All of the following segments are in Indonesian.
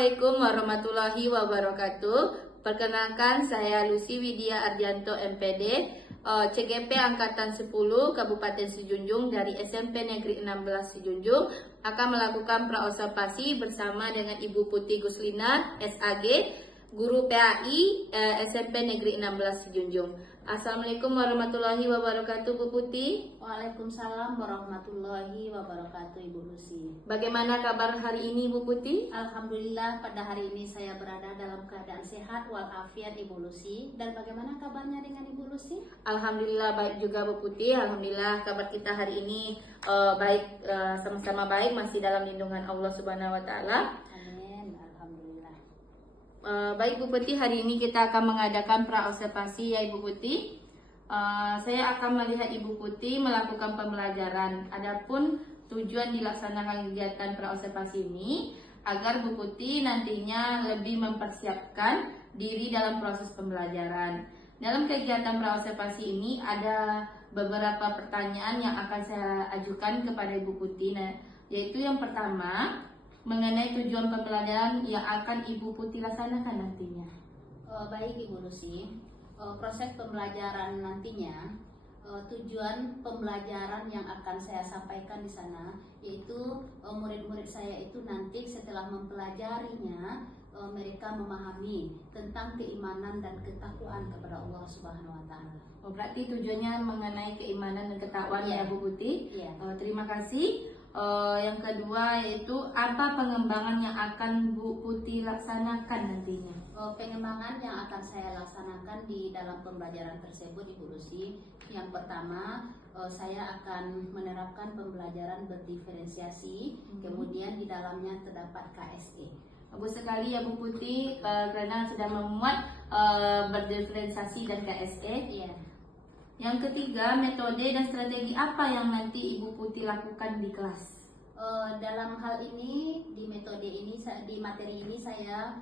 Assalamualaikum warahmatullahi wabarakatuh. Perkenalkan, saya Lucy Widya Ardianto MPD, CGP Angkatan 10 Kabupaten Sejunjung dari SMP Negeri 16 Sejunjung akan melakukan praobservasi bersama dengan Ibu Putih Guslina SAG, Guru PAI SMP Negeri 16 Sejunjung. Assalamualaikum warahmatullahi wabarakatuh, Bu Putih. Waalaikumsalam warahmatullahi wabarakatuh, Ibu Lucy. Bagaimana kabar hari ini, Bu Putih? Alhamdulillah pada hari ini saya berada dalam keadaan sehat walafiat, Ibu Lucy. Dan bagaimana kabarnya dengan Ibu Lucy? Alhamdulillah baik juga, Bu Putih. Alhamdulillah kabar kita hari ini baik, sama-sama baik, masih dalam lindungan Allah Subhanahu wa taala. Amin, alhamdulillah. Baik Bu Putih, hari ini kita akan mengadakan praobservasi ya Ibu Putih. Saya akan melihat Ibu Putih melakukan pembelajaran. Adapun tujuan dilaksanakan kegiatan praobservasi ini agar Bu Putih nantinya lebih mempersiapkan diri dalam proses pembelajaran. Dalam kegiatan praobservasi ini ada beberapa pertanyaan yang akan saya ajukan kepada Ibu Putih, yaitu yang pertama, mengenai tujuan pembelajaran yang akan Ibu Putih laksanakan nantinya. Baik Ibu Lucy, proses pembelajaran nantinya, tujuan pembelajaran yang akan saya sampaikan di sana yaitu murid-murid saya itu nanti setelah mempelajarinya mereka memahami tentang keimanan dan ketakwaan kepada Allah Subhanahu wa taala. Berarti tujuannya mengenai keimanan dan ketakwaan ya Bu Putih. Terima kasih. Yang kedua yaitu apa pengembangan yang akan Bu Putih laksanakan nantinya? Pengembangan yang akan saya laksanakan di dalam pembelajaran tersebut, Ibu Lucy, yang pertama saya akan menerapkan pembelajaran berdiferensiasi, kemudian di dalamnya terdapat KSE. Bagus sekali ya Bu Putih, karena sudah memuat berdiferensiasi dan KSE. Yang ketiga, metode dan strategi apa yang nanti Ibu Putih lakukan di kelas? Dalam hal ini, di metode ini, di materi ini saya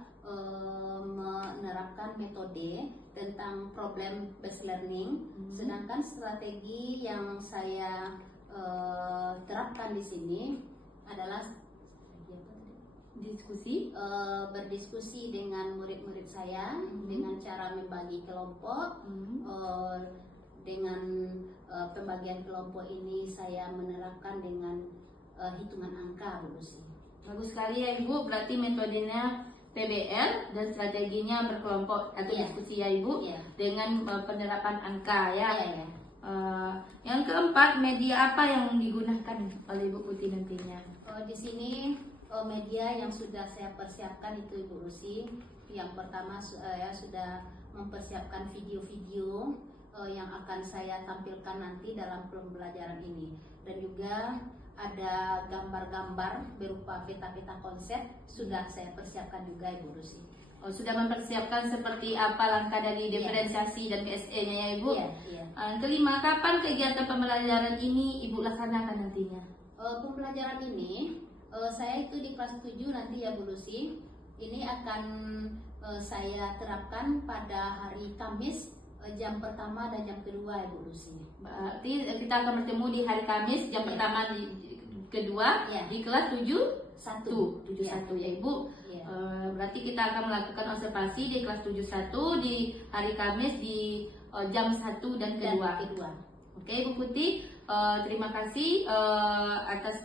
menerapkan metode tentang problem based learning, sedangkan strategi yang saya terapkan di sini adalah berdiskusi dengan murid-murid saya dengan cara membagi kelompok. Dengan pembagian kelompok ini saya menerapkan dengan hitungan angka, Bu Lucy. Bagus sekali ya Ibu, berarti metodenya PBL dan strateginya berkelompok atau diskusi ya Ibu, dengan penerapan angka ya. Yang keempat, media apa yang digunakan oleh Ibu Putih nantinya? Di sini media yang sudah saya persiapkan itu, Ibu Lucy. Yang pertama saya sudah mempersiapkan video-video yang akan saya tampilkan nanti dalam pembelajaran ini, dan juga ada gambar-gambar berupa peta-peta konsep sudah saya persiapkan juga, Ibu Lucy. Sudah mempersiapkan seperti apa langkah dari diferensiasi dan KSE-nya ya Ibu? Yang kelima, kapan kegiatan pembelajaran ini Ibu laksanakan nantinya? Pembelajaran ini saya itu di kelas 7 nanti ya Bu Lucy. Ini akan saya terapkan pada hari Kamis, jam pertama dan jam kedua, Ibu Lucy. Berarti kita akan bertemu di hari Kamis jam pertama, di kedua di kelas 71 ya Ibu. Berarti kita akan melakukan observasi di kelas 71 di hari Kamis di jam 1 dan kedua. Oke Bu Putih, terima kasih atas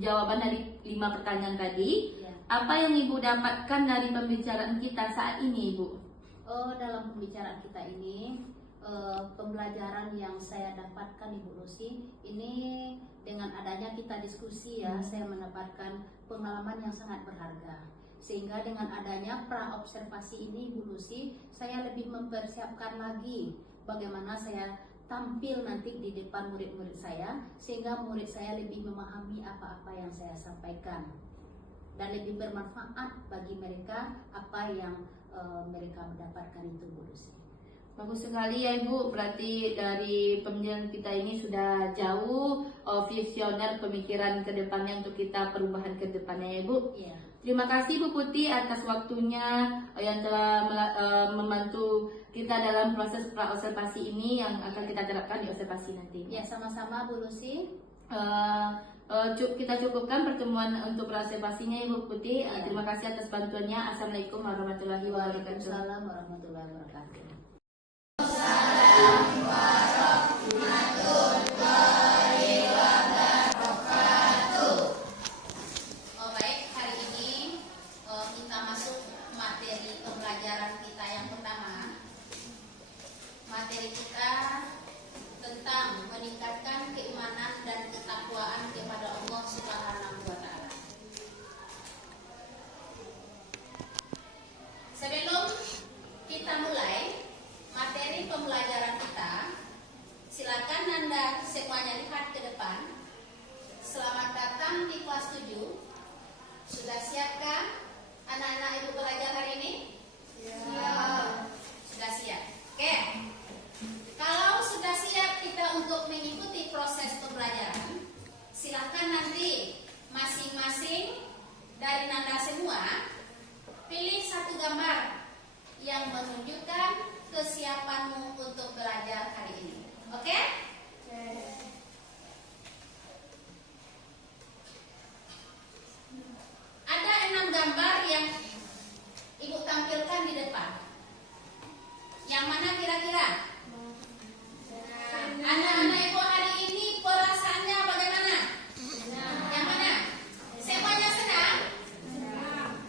jawaban dari 5 pertanyaan tadi. Apa yang Ibu dapatkan dari pembicaraan kita saat ini, Ibu? Dalam pembicaraan kita ini, pembelajaran yang saya dapatkan, Ibu Lucy, ini dengan adanya kita diskusi saya mendapatkan pengalaman yang sangat berharga. Sehingga dengan adanya praobservasi ini, Ibu Lucy, saya lebih mempersiapkan lagi bagaimana saya tampil nanti di depan murid-murid saya, sehingga murid saya lebih memahami apa-apa yang saya sampaikan dan lebih bermanfaat bagi mereka apa yang mereka mendapatkan itu, Bu Lucy. Bagus sekali ya Ibu, berarti dari pembelajaran kita ini sudah jauh visioner pemikiran ke depannya untuk kita perubahan ke depannya ya Ibu. Terima kasih Bu Putih atas waktunya yang telah membantu kita dalam proses praobservasi ini yang akan kita terapkan di observasi nanti. Sama-sama Bu Lucy. kita cukupkan pertemuan untuk observasinya Ibu Putih. Terima kasih atas bantuannya. Assalamualaikum warahmatullahi wabarakatuh. Waalaikumsalam warahmatullahi wabarakatuh. Oh, baik, hari ini kita masuk materi pembelajaran kita yang pertama. Materi kita tentang meningkatkan keimanan dan ketakwaan kepada Allah Subhanahu wa taala. Sebelum kita mulai materi pembelajaran kita, silakan Anda semuanya lihat ke depan. Selamat datang di kelas 7. Sudah siapkah anak-anak Ibu belajar hari ini? Ya. Sudah siap. Oke. Kalau sudah siap kita untuk mengikuti proses pembelajaran, silakan nanti masing-masing dari Anda semua pilih satu gambar yang menunjukkan kesiapanmu untuk belajar hari ini. Oke? Ada 6 gambar yang Ibu tampilkan di depan. Yang mana kira-kira? Anak-anak Ibu hari ini perasaannya bagaimana? Yang mana? Semuanya senang?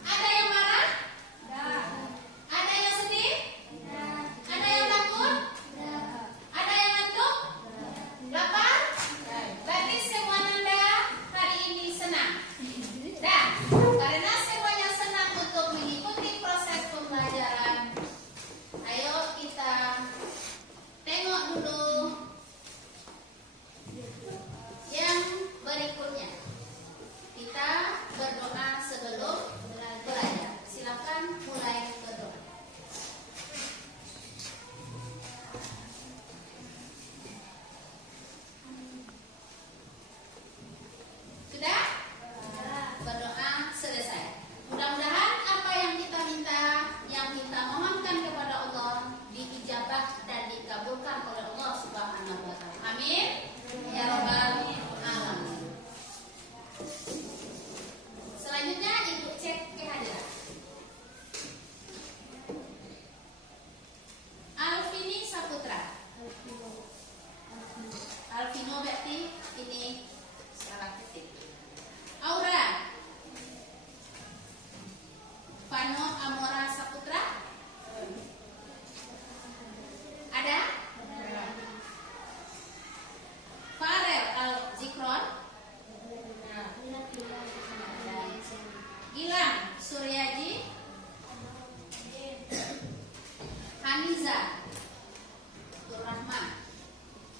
Ada yang marah? Ada yang sedih? Ada yang takut? Ada yang ngantuk? Lapar? Berarti semua Anda hari ini senang. Dan karena semuanya senang untuk mengikuti proses pembelajaran, ayo kita tengok dulu yang berikutnya. Kita berdoa sebelum belajar. Silakan mulai berdoa. Sudah? Berdoa selesai. Mudah-mudahan apa yang kita minta, yang kita mohonkan kepada Allah diijabah dan dikabulkan oleh Allah Subhanahu wa taala. Amin. Ya rabbal alamin. Selanjutnya Ibu cek kehadiran. Alvini Saputra. Alvino berarti ini salah ketik. Aura. Fano Amora Saputra. Ada? Farel Al Zikron. Gilang Suryaji. Hamiza Rahman.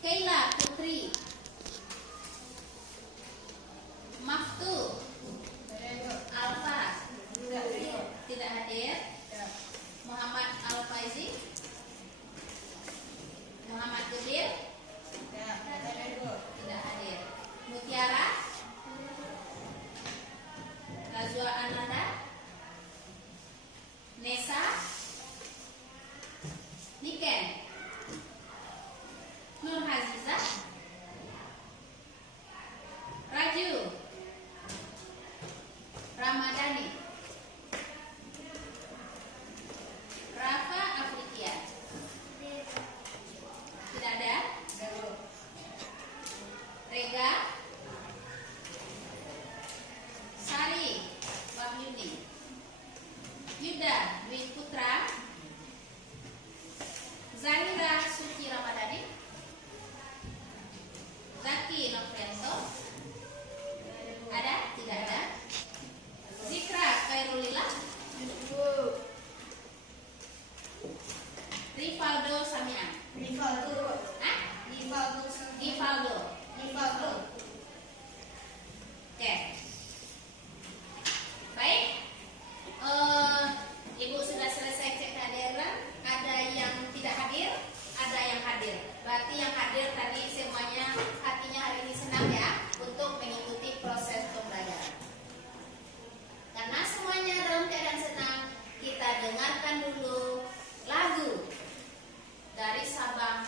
Keila Putri. Maftu Alfa tidak hadir. Muhammad Al-Faizi. Muhammad Jubir tidak hadir. Mutiara Lazwa Ananda. Nesa Niken. Nur Hazizah. Raju Ramadhani. Rafa Afrikia. Tidak ada. Rega Sari Wahyuni. Yuda Dwi Putra. Zahira Suci Ramadhani. Zaki Nofrianto. Ada? Tidak ada. Zikra Khairulillah. Rivaldo Samian. Hah? Rivaldo. Oke. Baik. Ibu sudah selesai cek kehadiran. Ada yang tidak hadir, ada yang hadir. Berarti yang hadir tadi semuanya hatinya hari ini senang ya untuk mengikuti proses pembelajaran. Karena semuanya dalam keadaan senang, kita dengarkan dulu lagu dari Sabang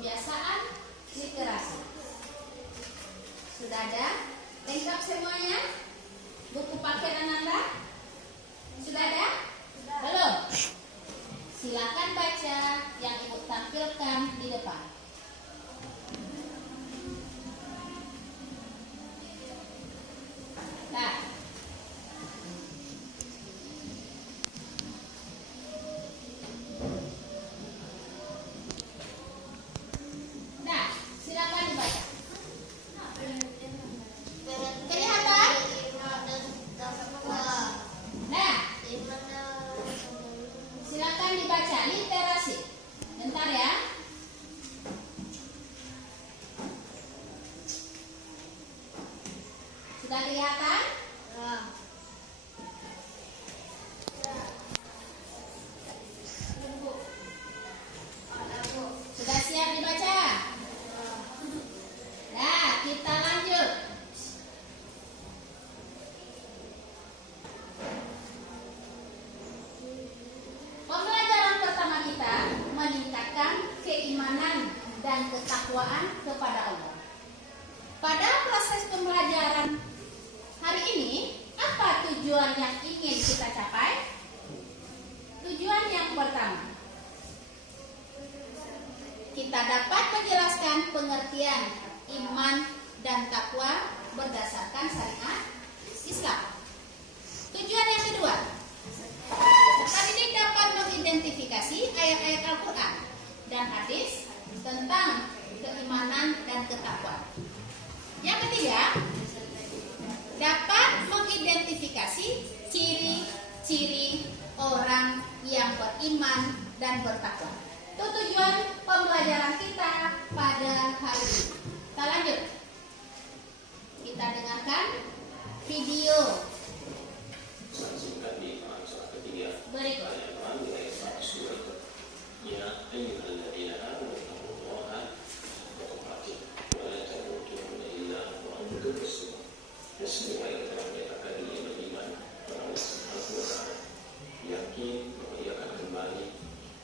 Pembiasaan literasi. Sudah ada? Lengkap semuanya? Buku paket Ananda? Sudah ada? Belum? Silakan baca yang Ibu tampilkan di depan. Nah, silakan dibaca. Kelihatan? Nah, silakan dibaca literasi. Bentar ya. Sudah kelihatan? Sudah siap dibaca? Nah, kita lanjut. Pembelajaran pertama kita meningkatkan keimanan dan ketakwaan kepada Allah. Pada proses pembelajaran hari ini, apa tujuan yang ingin kita capai? Tujuan yang pertama, kita dapat menjelaskan pengertian iman dan takwa berdasarkan syariat Islam. Tujuan yang kedua, peserta didik dapat mengidentifikasi ayat-ayat Al-Quran dan hadis tentang keimanan dan ketakwaan. Yang ketiga, dapat mengidentifikasi ciri-ciri orang yang beriman dan bertakwa. Itu tujuan pembelajaran kita pada hari ini. Kita lanjut. Kita dengarkan video berikut. Semua yang telah menyatakan dia beriman kepada Allah Subhanahu wa Ta'ala, yakin bahwa ia akan kembali,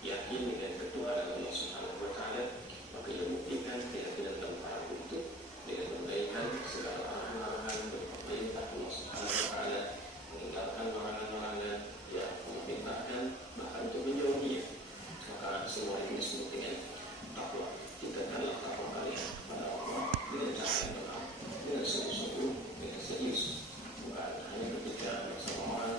yakin dengan ketuhanan Allah Subhanahu wa Ta'ala, maka ia buktikan keyakinan dan para bukti dengan memberikan segala arahan-arahan berupa perintah Allah Subhanahu wa Ta'ala, meninggalkan larangan-larangan yang memerintahkan bahkan untuk menjauhinya. Maka semua ini disebut dengan takwa. Tingkatkanlah takwa kalian pada Allah dengan cara yang benar, dengan sungguh-sungguh, dengan serius, bukan hanya ketika bersama orang,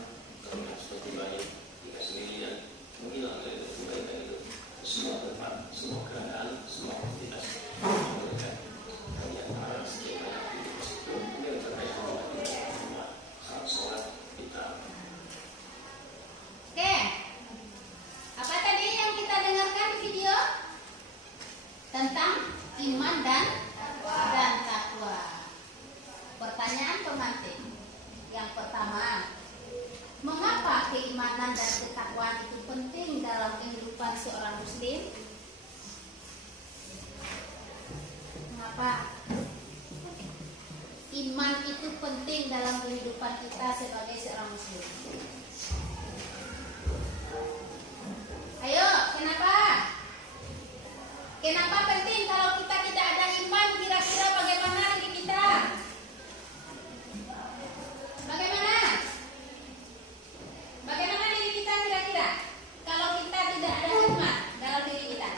terlihat seperti baik, jika sendirian, menghilang dari kebaikan itu. Semua tempat, semua keadaan, semua aktivitas memberikan di antara sekian banyak aktivitas itu yang terkait dengan kita, saat sholat kita. Oke, apa tadi yang kita dengarkan di video? Tentang iman dan takwa. Pertanyaan pemantik. Yang pertama, mengapa keimanan dan ketakwaan itu penting dalam kehidupan seorang muslim? Mengapa iman itu penting dalam kehidupan kita sebagai seorang muslim? Ayo, kenapa? Kenapa penting? Kalau kita tidak ada iman, kira-kira bagaimana diri kita? Bagaimana? Bagaimana diri kita kira-kira? Kalau kita tidak ada iman dalam diri kita,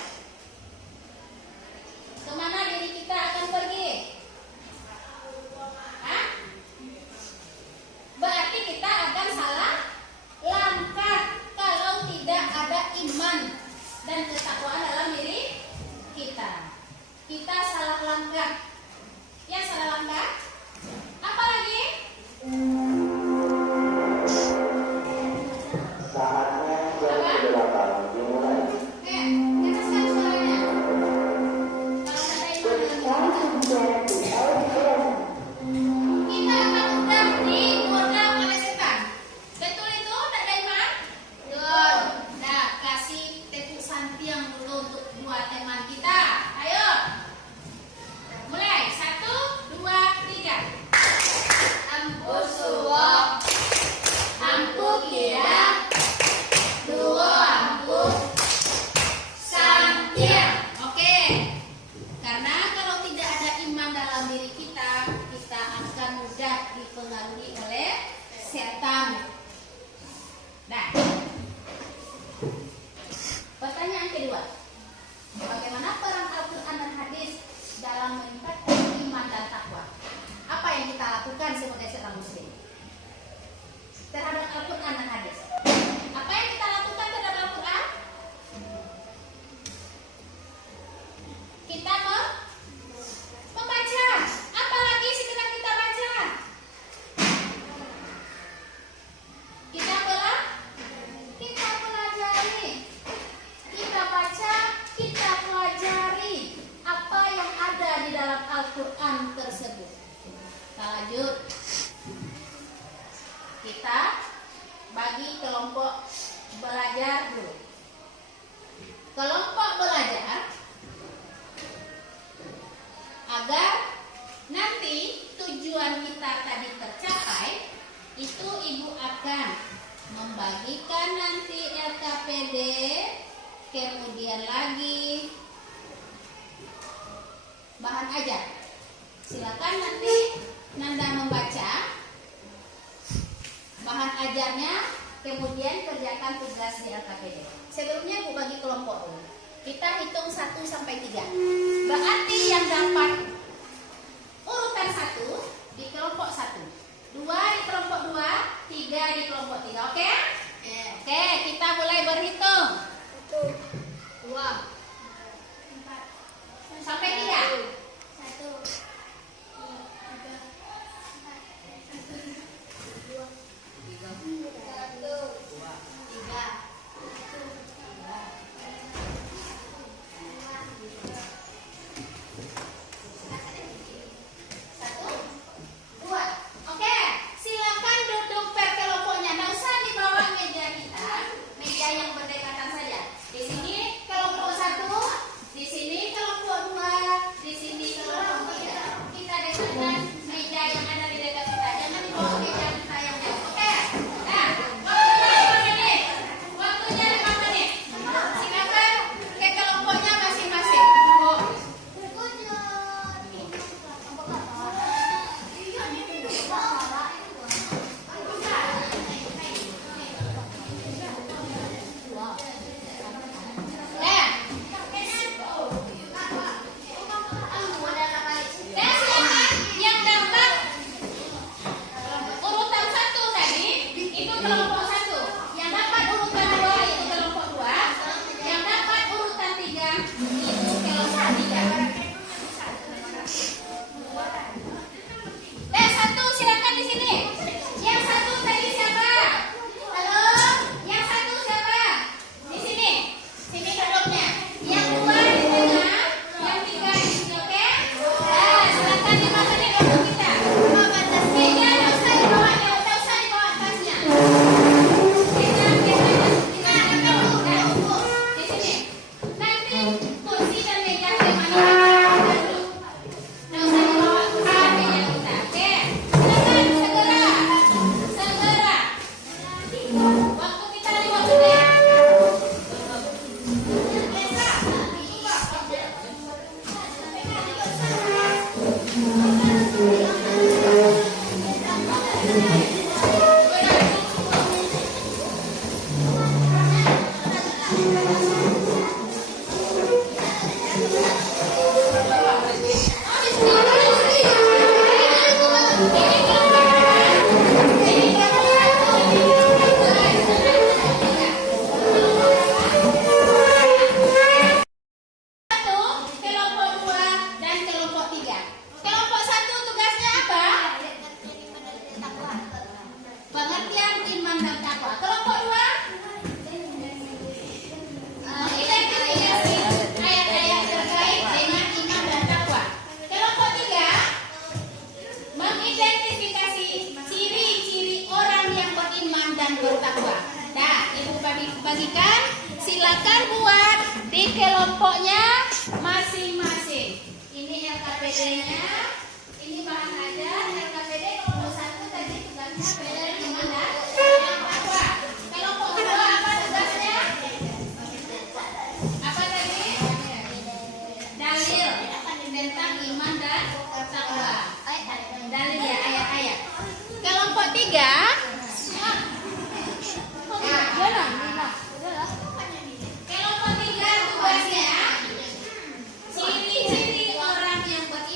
kemana diri kita akan pergi? Hah? Berarti kita akan salah langkah kalau tidak ada iman dan ketakwaan dalam diri kita. dalam meningkatkan iman dan takwa. Apa yang kita lakukan sebagai seorang muslim terhadap Al-Quran dan hadis? Apa yang kita lakukan terhadap Al-Quran? Kita membaca. Apalagi setelah kita baca? Kita pelajari. Kita baca, kita pelajari apa yang ada di dalam Al-Quran tersebut. Kita lanjut. Kita bagi kelompok belajar dulu. Kelompok belajar agar nanti tujuan kita tadi tercapai, itu ibu akan membagikan nanti LKPD, kemudian lagi bahan ajar. Silakan nanti Nanda membaca bahan ajarnya, kemudian kerjakan tugas di LKPD. Sebelumnya Bu bagi kelompok dulu. Kita hitung 1 sampai 3. Berarti yang dapat urutan 1 di kelompok 1, 2 di kelompok 2, 3 di kelompok 3. Oke? Oke, kita mulai berhitung. 1, 2, 4 sampai 3. 1, bagikan, silakan buat di kelompoknya masing-masing. Ini LKPD-nya, ini bahan ajar. LKPD kelompok 1 tadi tugasnya belajar iman dan takwa. Kelompok 2 apa tugasnya? Apa tadi? Dalil tentang iman dan takwa. Dalil ya, ayat-ayat. Kelompok 3 kelompok 3 tugasnya ciri-ciri orang yang beriman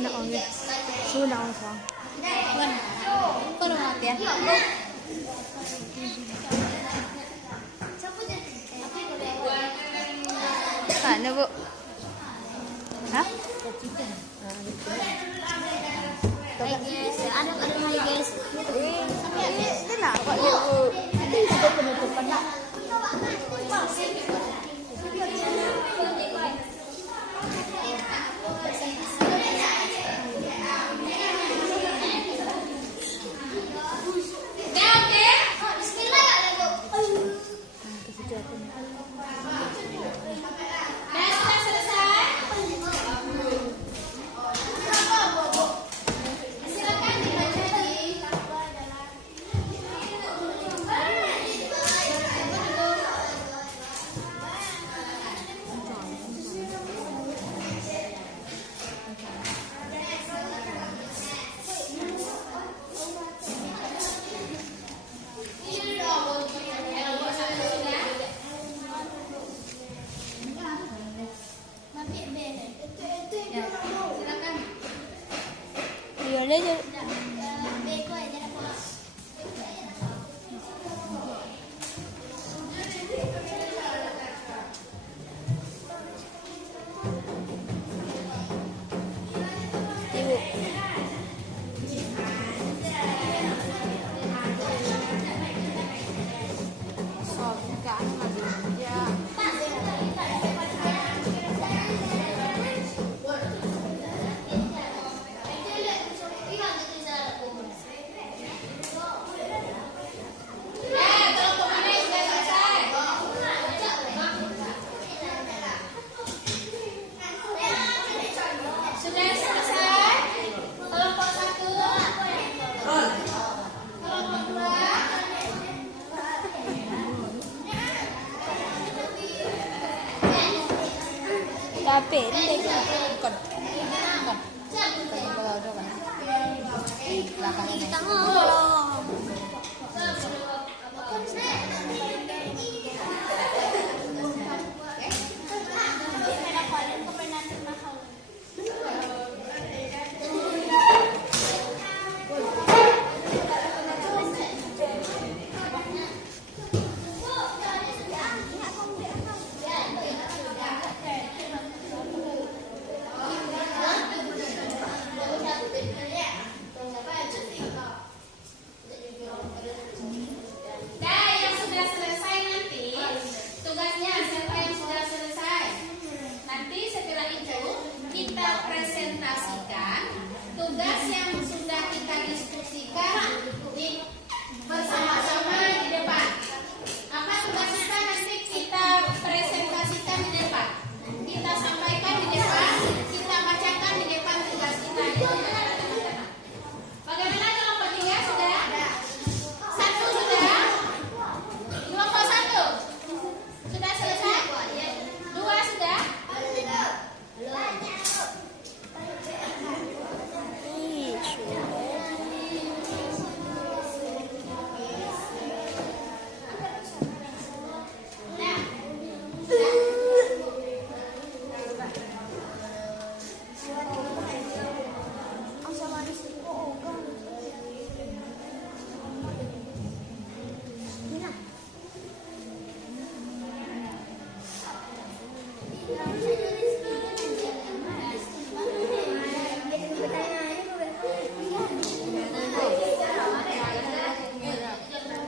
Sudah on ya. Sudah on sang. Kok lu mati ya? Mana bu? Hah? Hai guys, ada hai guys. Ini lah kok ya bu. Ini sudah penutupan lah. Iya deh. Tapi ini kon. Kita ngobrol.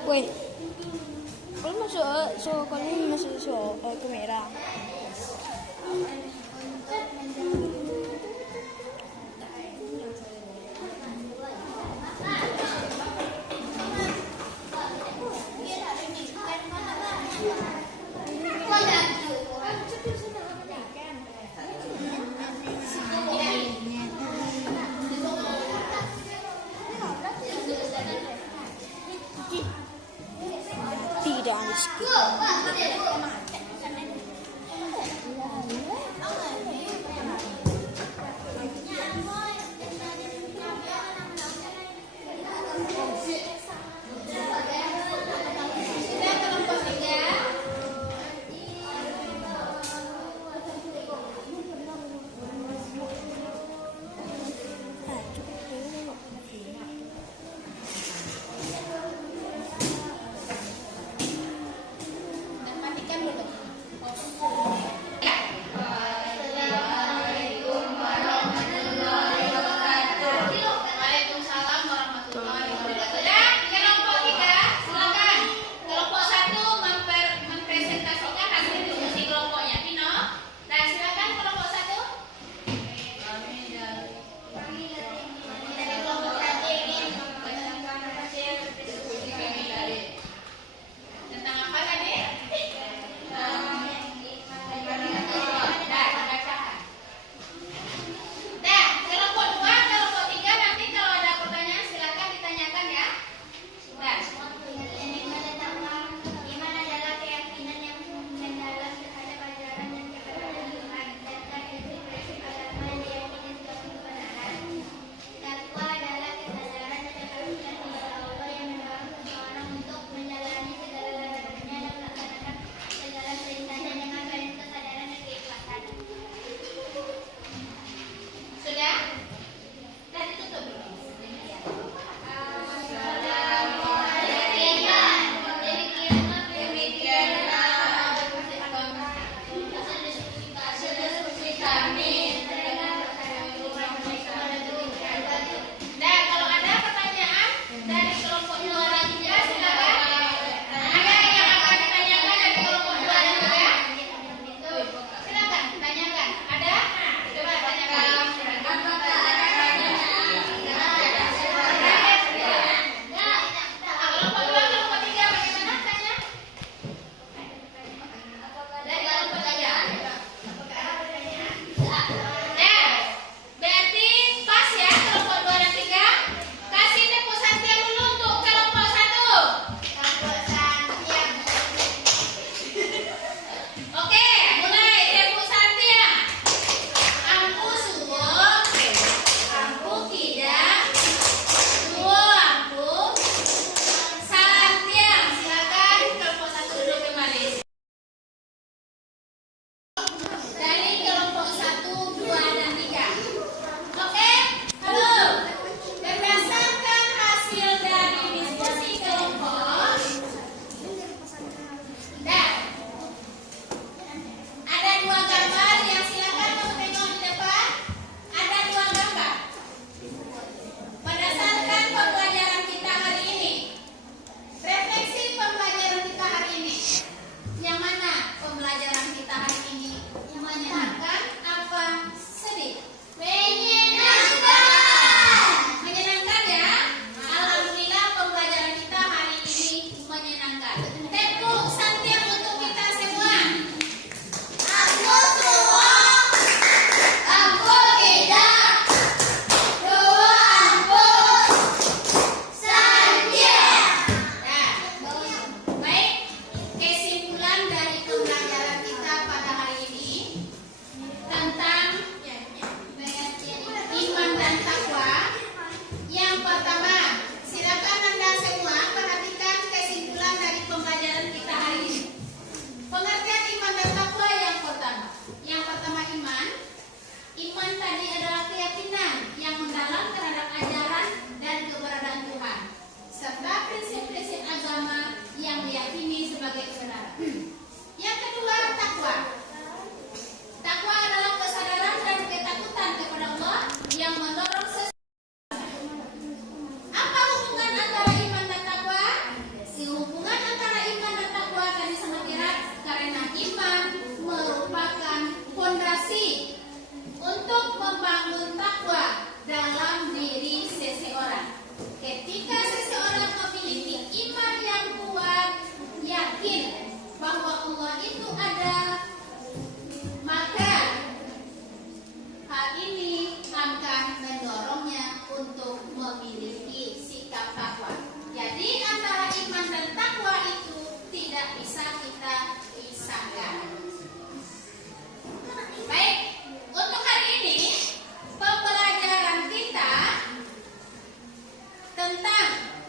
Wait. Kalau masuk kalau ini masuk kamera. Tidak ada skip.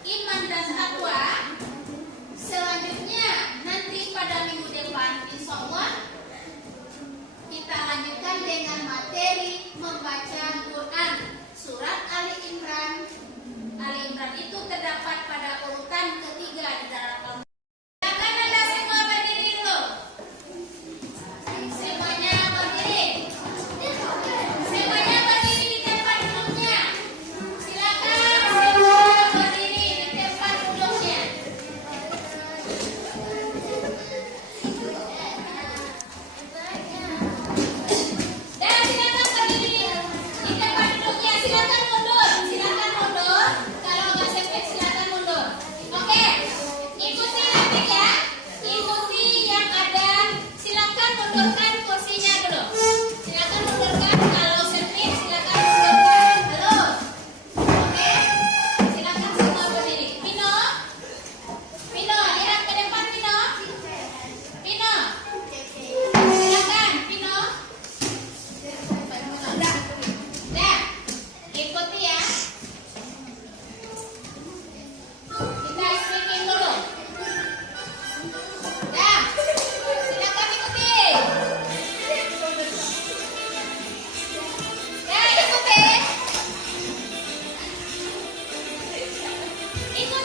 iman dan takwa. Selanjutnya nanti pada minggu depan insya Allah kita lanjutkan dengan materi membaca Quran surat Ali Imran. Ali Imran itu terdapat pada urutan ketiga di dalam Al-Quran. Silakan Anda semua berdiri dulu. Semuanya berdiri. Semuanya berdiri di tempat duduknya. Silakan semuanya berdiri di tempat duduknya. Dan silakan berdiri di tempat duduknya. Silakan mundur. Silakan mundur. Kalau nggak sempit silakan mundur. Oke. Ikuti nanti ya. Ikuti yang ada. Silakan mundurkan kursinya dulu. Silakan mundurkan. Kalau sempit silakan mundurkan. Halo. Oke. Silakan semua berdiri. Pino. Pino, lihat ke depan Pino. Pino. Silakan Pino. Dah. Ikuti ya. Kita speaking dulu. Dah. Silakan ikuti. Dah, ikuti. Ikuti